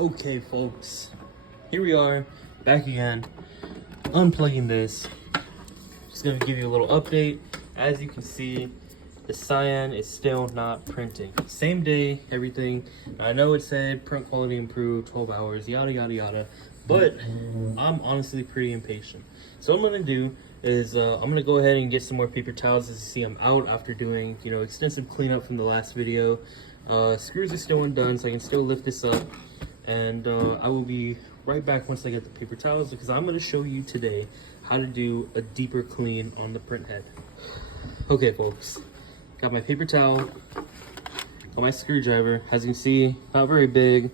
Okay, folks, here we are, back again, unplugging this. Just gonna give you a little update. As you can see, the cyan is still not printing. Same day, everything. I know it said print quality improved, 12 hours, yada, yada, yada, but I'm honestly pretty impatient. So what I'm gonna do is I'm gonna go ahead and get some more paper towels. As you see, I'm out after doing, extensive cleanup from the last video. Screws are still undone, so I can still lift this up. And I will be right back once I get the paper towels, because I'm going to show you today how to do a deeper clean on the print head. Okay, folks, got my paper towel, got my screwdriver. As you can see, not very big,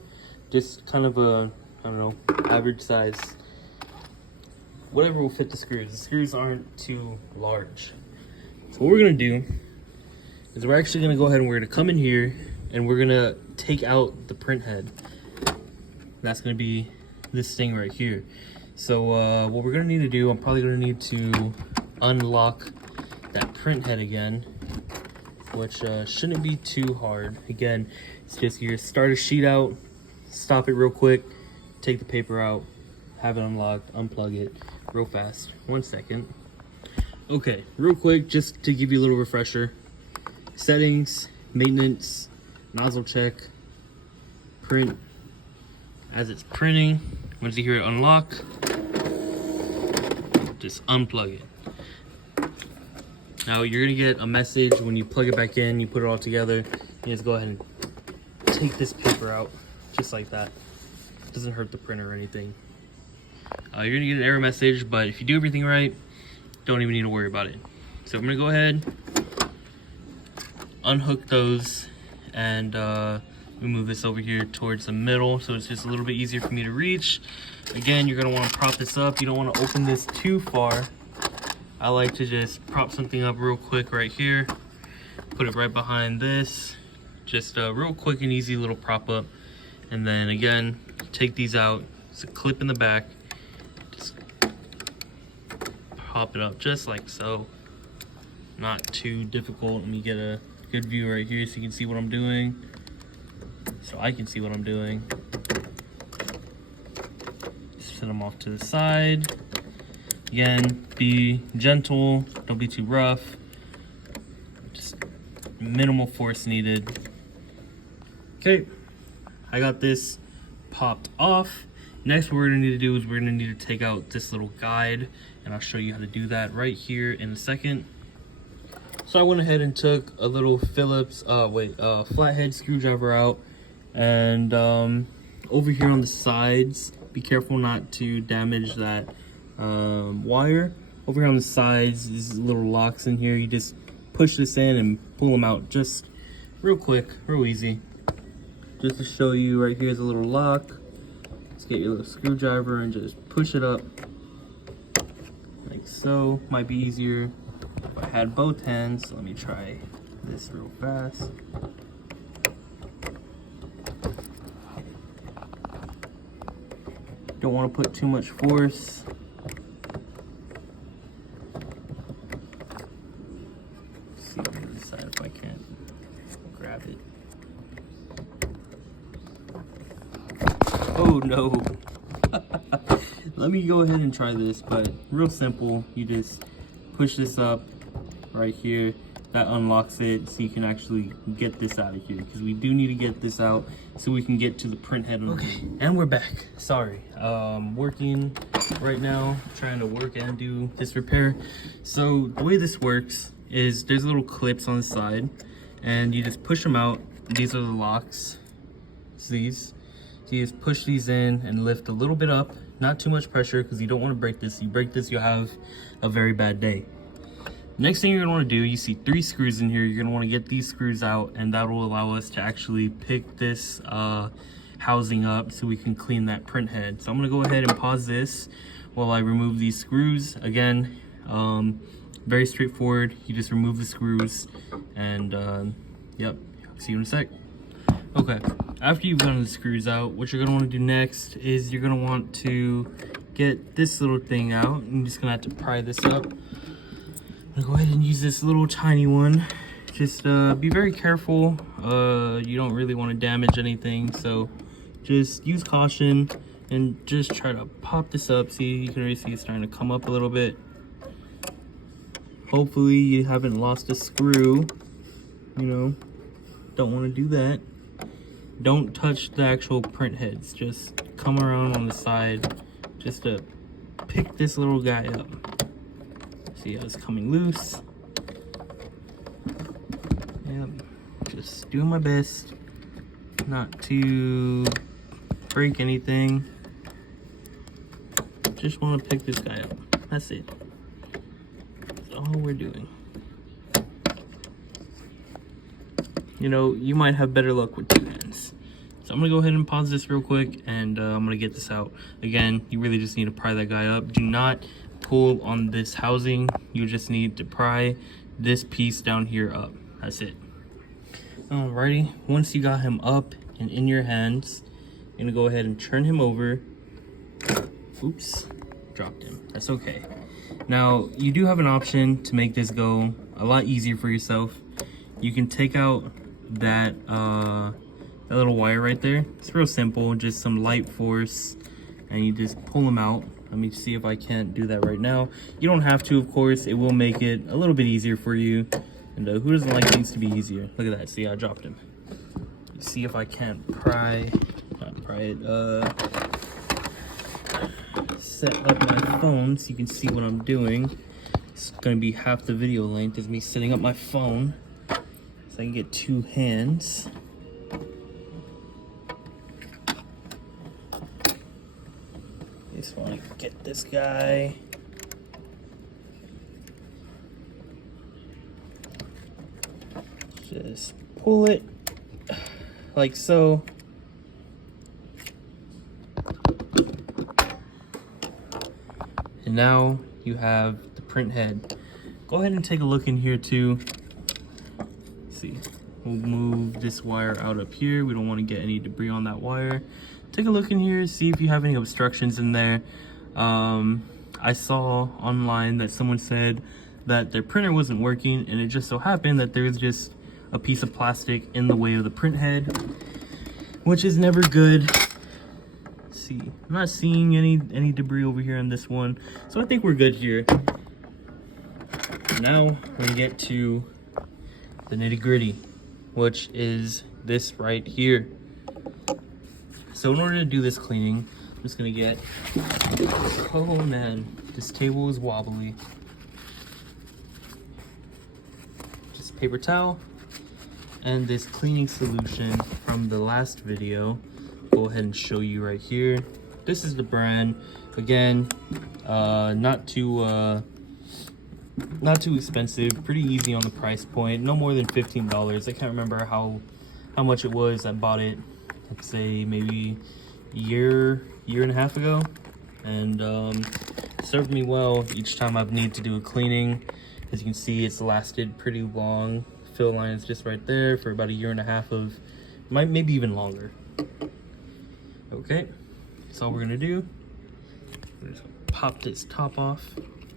just kind of a, I don't know, average size. Whatever will fit the screws. The screws aren't too large. So what we're going to do is we're actually going to go ahead and we're going to come in here and we're going to take out the print head. That's going to be this thing right here. So what we're going to need to do, I'm probably going to need to unlock that print head again, which shouldn't be too hard. Again, it's just you start a sheet out, stop it real quick, take the paper out, have it unlocked, unplug it real fast. 1 second. Okay, real quick, just to give you a little refresher. Settings, maintenance, nozzle check, print. As it's printing, once you hear it unlock, just unplug it. Now you're gonna get a message when you plug it back in, you put it all together. You just go ahead and take this paper out, just like that. It doesn't hurt the printer or anything. You're gonna get an error message, but if you do everything right, don't even need to worry about it. So I'm gonna go ahead, unhook those, and we move this over here towards the middle, so it's just a little bit easier for me to reach. Again, you're gonna want to prop this up. You don't want to open this too far. I like to just prop something up real quick right here, put it right behind this, just a real quick and easy little prop up. And then again, take these out. It's a clip in the back, just pop it up just like so. Not too difficult. Let me get a good view right here so you can see what I'm doing. So I can see what I'm doing. Set them off to the side. Again, be gentle, don't be too rough. Just minimal force needed. Okay, I got this popped off. Next, what we're gonna need to do is we're gonna need to take out this little guide, and I'll show you how to do that right here in a second. So I went ahead and took a little Phillips, flathead screwdriver out. And over here on the sides, be careful not to damage that wire. Over here on the sides, these little locks in here, you just push this in and pull them out just real quick, real easy. Just to show you, right here is a little lock. Let's get your little screwdriver and just push it up like so. Might be easier if I had both hands. Let me try this real fast. Don't want to put too much force. Let's see on the other side if I can't grab it. Oh no. Let me go ahead and try this, but real simple. You just push this up right here. That unlocks it so you can actually get this out of here, because we do need to get this out so we can get to the print head. Okay, and we're back. Sorry, working right now, trying to work and do this repair. So the way this works is there's little clips on the side, and you just push them out. These are the locks. It's these. So you just push these in and lift a little bit up, not too much pressure, because you don't want to break this. You break this, you'll have a very bad day. Next thing you're going to want to do, you see 3 screws in here. You're going to want to get these screws out, and that will allow us to actually pick this housing up so we can clean that print head. So I'm going to go ahead and pause this while I remove these screws. Again, very straightforward. You just remove the screws, and yep, see you in a sec. Okay, after you've gotten the screws out, what you're going to want to do next is you're going to want to get this little thing out. I'm just going to have to pry this up. I'm gonna go ahead and use this little tiny one. Just be very careful. You don't really want to damage anything, so just use caution and just try to pop this up. See, you can already see it's starting to come up a little bit. Hopefully you haven't lost a screw, you know, don't want to do that. Don't touch the actual print heads, just come around on the side just to pick this little guy up. See how it's coming loose. Yep, just doing my best not to break anything. Just want to pick this guy up. That's it. That's all we're doing. You know, you might have better luck with 2 hands. So I'm gonna go ahead and pause this real quick, and I'm gonna get this out. Again, you really just need to pry that guy up. Do not pull on this housing. You just need to pry this piece down here up. That's it. Alrighty, once you got him up and in your hands, you're gonna go ahead and turn him over. Oops, dropped him. That's okay. Now, you do have an option to make this go a lot easier for yourself. You can take out that little wire right there. It's real simple, just some light force, and you just pull them out. Let me see if I can't do that right now. You don't have to, of course. It will make it a little bit easier for you. And who doesn't like things to be easier? Look at that. See, I dropped him. See if I can't set up my phone so you can see what I'm doing. It's gonna be half the video length is me setting up my phone so I can get 2 hands. Just want to get this guy. Just pull it like so. And now you have the print head. Go ahead and take a look in here too. See, we'll move this wire out up here. We don't want to get any debris on that wire. Take a look in here, see if you have any obstructions in there. I saw online that someone said that their printer wasn't working, and it just so happened that there's just a piece of plastic in the way of the print head, which is never good. Let's see, I'm not seeing any debris over here on this one, so I think we're good here. Now we're gonna get to the nitty-gritty, which is this right here. So in order to do this cleaning, I'm just gonna get, oh man, this table is wobbly. Just paper towel and this cleaning solution from the last video. Go ahead and show you right here. This is the brand. Again, not too expensive, pretty easy on the price point, no more than $15. I can't remember how much it was. I bought it, let's say maybe a year and a half ago, and served me well each time I've needed to do a cleaning. As you can see, it's lasted pretty long. Fill line is just right there for about a year and a half of, maybe even longer. Okay, that's all we're gonna do. We're just gonna pop this top off.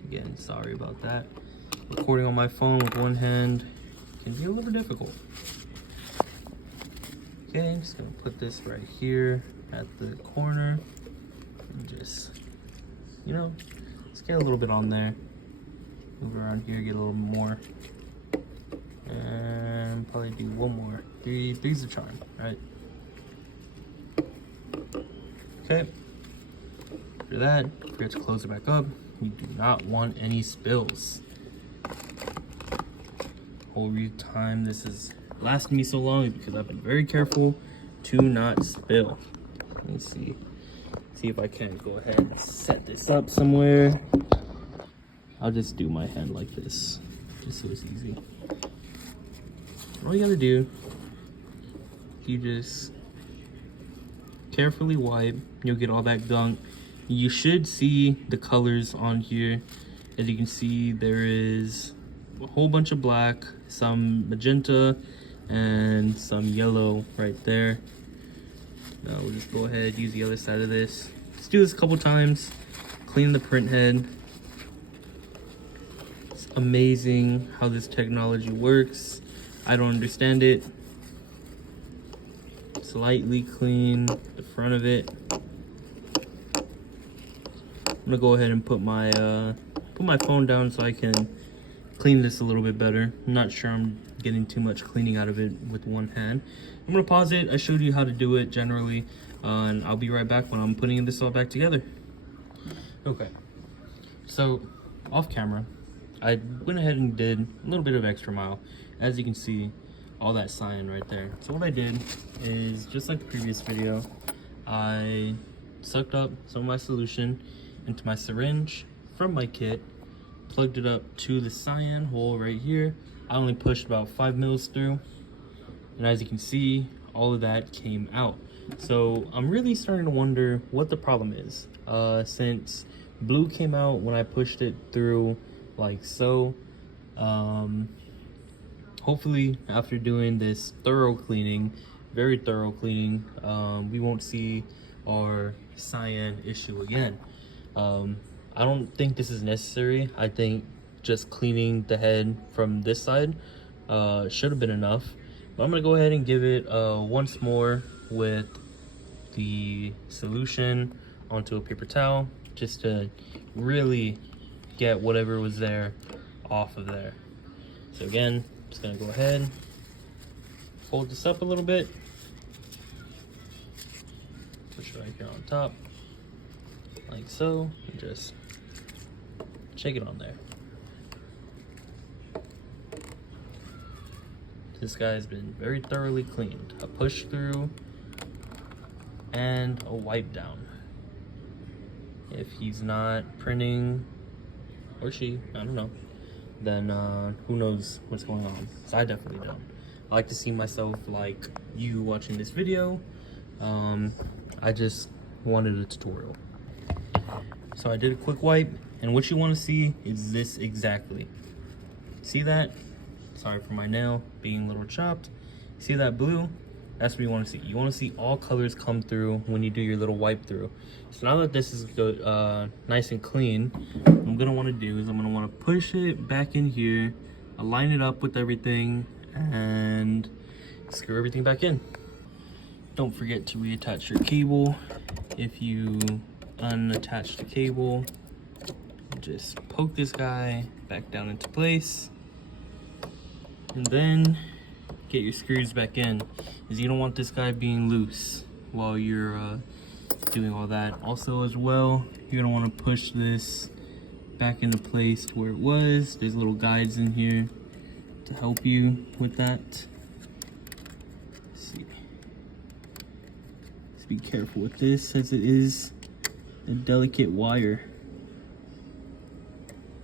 Again, sorry about that. Recording on my phone with one hand can be a little difficult. Okay, I'm just gonna put this right here at the corner and just, you know, let's get a little bit on there. Move around here, get a little more. And probably do one more. Three's the charm, right? Okay. After that, forget to close it back up. We do not want any spills. Whole time this is lasting me so long is because I've been very careful to not spill. Let me see if I can go ahead and set this up somewhere. I'll just do my hand like this, just so it's easy. All you gotta do, you just carefully wipe, you'll get all that gunk. You should see the colors on here. As you can see, there is a whole bunch of black, some magenta, and some yellow right there. Now we'll just go ahead, use the other side of this. Let's do this a couple times, clean the print head. It's amazing how this technology works. I don't understand it. slightly clean the front of it. I'm gonna go ahead and put my phone down so I can clean this a little bit better. I'm not sure I'm getting too much cleaning out of it with one hand. I'm gonna pause it. I showed you how to do it generally, and I'll be right back when I'm putting this all back together. Okay, so off camera, I went ahead and did a little bit of extra mile. As you can see, all that cyan right there. So what I did is, just like the previous video, I sucked up some of my solution into my syringe from my kit, plugged it up to the cyan hole right here. I only pushed about 5 mils through, and as you can see, all of that came out. So I'm really starting to wonder what the problem is, since blue came out when I pushed it through like so. Hopefully after doing this thorough cleaning, very thorough cleaning, we won't see our cyan issue again. I don't think this is necessary. I think just cleaning the head from this side should have been enough. But I'm gonna go ahead and give it once more with the solution onto a paper towel, just to really get whatever was there off of there. So again, just gonna go ahead, fold this up a little bit, push it right here on top, like so, and just shake it on there. This guy's been very thoroughly cleaned. A push through and a wipe down. If he's not printing, or she, I don't know, then who knows what's going on. So I definitely don't. I like to see myself like you watching this video. I just wanted a tutorial. So I did a quick wipe, and what you want to see is this exactly. See that? Sorry for my nail being a little chopped. See that blue? That's what you want to see. You want to see all colors come through when you do your little wipe through. So now that this is good, nice and clean, what I'm gonna want to do is I'm gonna want to push it back in here, align it up with everything, and screw everything back in. Don't forget to reattach your cable. If you unattach the cable, just poke this guy back down into place, and then get your screws back in, because you don't want this guy being loose while you're doing all that. Also as well, you're gonna want to push this back into place to where it was. There's little guides in here to help you with that. Let's see. Just be careful with this, as it is a delicate wire.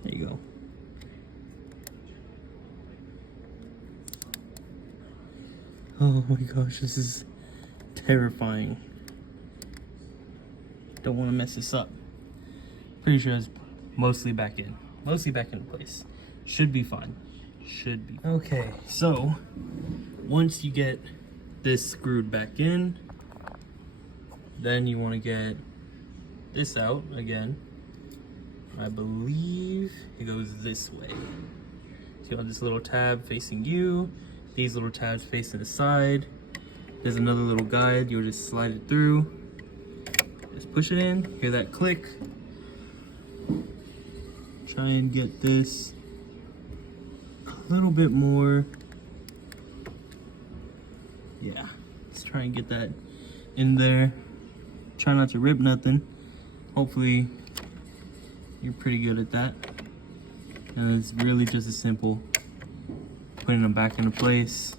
There you go. Oh my gosh, this is terrifying. Don't want to mess this up. Pretty sure it's mostly back in. Mostly back in place. Should be fine. Should be. Okay, so once you get this screwed back in, then you want to get this out again. I believe it goes this way. So you have this little tab facing you, these little tabs facing the side. There's another little guide. You'll just slide it through. Just push it in. Hear that click. Try and get this a little bit more. Yeah, let's try and get that in there. Try not to rip nothing. Hopefully you're pretty good at that. And it's really just as simple. Putting them back into place.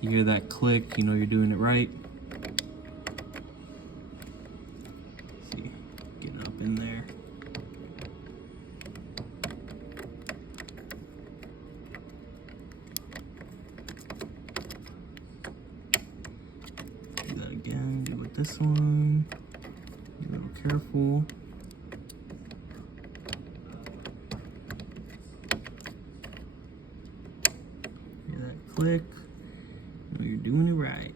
You hear that click, you know you're doing it right. See, get up in there. Do that again, do it with this one. Be a little careful. Hear that click. You know you're doing it right.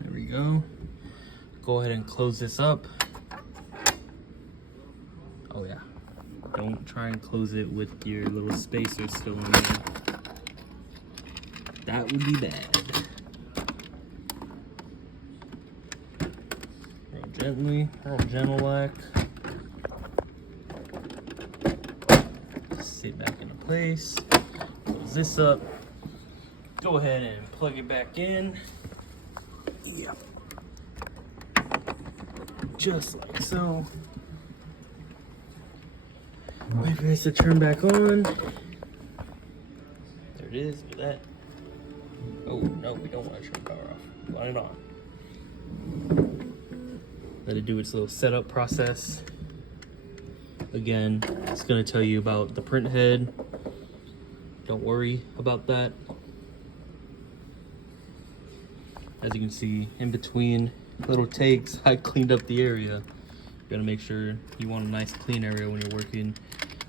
There we go. Go ahead and close this up. Oh yeah. Don't try and close it with your little spacer still in there. That would be bad. Real gently, real gentle like. Sit back into place. Close this up. Go ahead and plug it back in. Yep. Just like so. Wait for this to turn back on. There it is. Look at that. Oh no, we don't want to turn power off. We want it on. Let it do its little setup process. Again, it's going to tell you about the print head. Don't worry about that. As you can see, in between little takes, I cleaned up the area. You gotta make sure you want a nice clean area when you're working.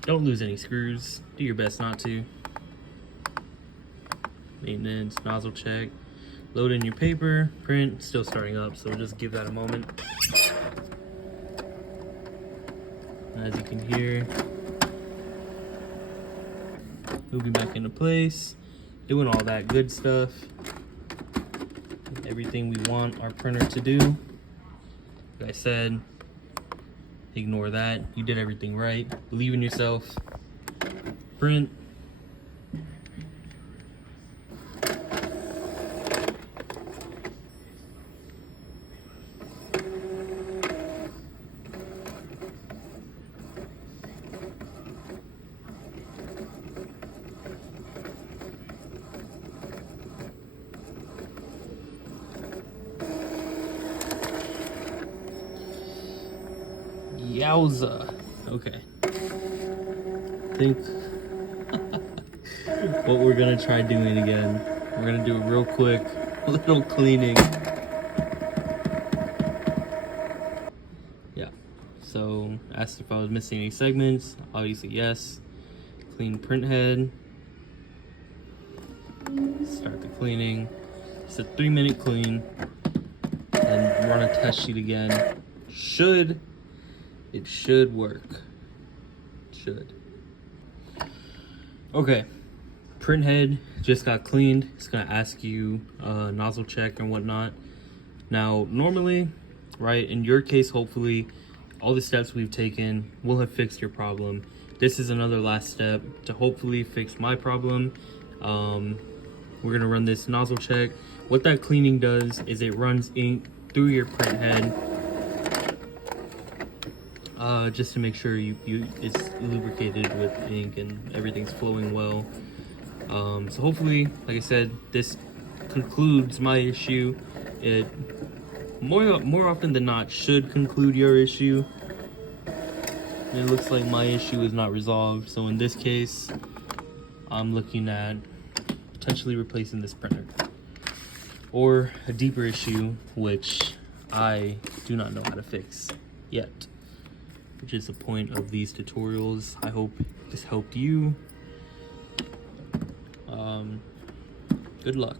Don't lose any screws. Do your best not to. Maintenance, nozzle check. Load in your paper, print, still starting up, so just give that a moment. As you can hear, moving back into place, doing all that good stuff. Everything we want our printer to do. Like I said, ignore that. You did everything right. Believe in yourself. Print. Yowza. Okay. I think what we're gonna try doing again, we're gonna do a real quick little cleaning. Yeah. So asked if I was missing any segments. Obviously yes. Clean print head. Start the cleaning. It's a 3-minute clean. And run a test sheet again. It should work. Should. Okay. Print head just got cleaned. It's gonna ask you nozzle check and whatnot. Now, normally, right, in your case, hopefully, all the steps we've taken will have fixed your problem. This is another last step to hopefully fix my problem. We're gonna run this nozzle check. What that cleaning does is it runs ink through your print head, just to make sure it's lubricated with ink and everything's flowing well. So hopefully, like I said, this concludes my issue. It more often than not should conclude your issue. And it looks like my issue is not resolved. So in this case, I'm looking at potentially replacing this printer. Or a deeper issue, which I do not know how to fix yet. Which is the point of these tutorials. I hope this helped you. Good luck.